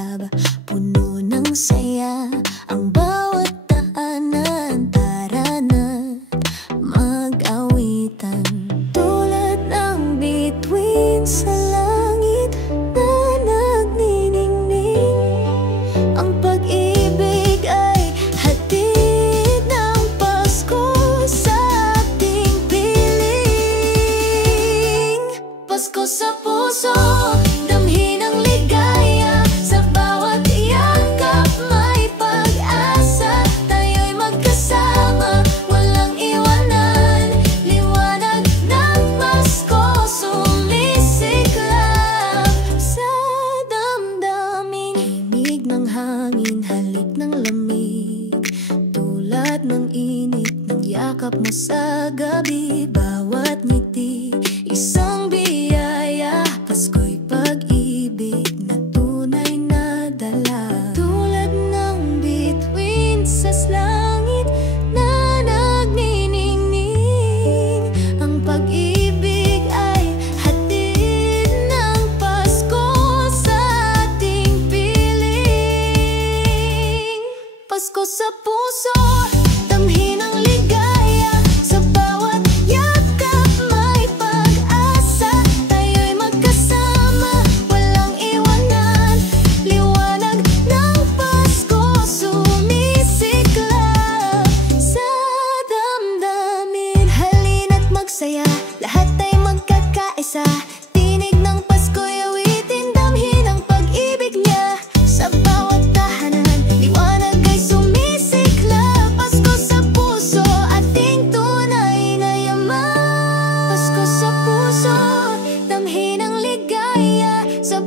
makinlab, puno ng saya ang bawat daanan. Tara na't mag-awitan, tulad ng bituin sa langit na nagniningning. Ang pag-ibig ay hatid ng Pasko sa ating piling. Pasko sa puso, damhin ang ligaya, sa bawat yakap may pag-asa. Tayo'y magkasama, walang iwanan, liwanag ng Pasko sumisiklab sa damdamin. Himig ng hangin, halik ng lamig, tulad ng init ng yakap mo sa gabi. Bawat ngiti, isang biyaya, Pasko'y pag-ibig na tunay na dala. Tulad ng bituin sa langit na nagniningning, ang pag-ibig ay hatid ng Pasko sa ating piling. Pasko sa puso, damhin ang ligaya, sa bawat yakap may pag-asa. Tayo'y magkasama, walang iwanan, liwanag ng Pasko sumisiklab sa damdamin. Halina't magsaya, lahat ay magkakaisa, tinig ng Pasko'y awitin, damhin ang pag-ibig niya. Sa bawat tahanan, liwanag ay sumisiklab. Pasko sa puso, ating tunay na yaman. Pasko sa puso, damhin ang ligaya, sa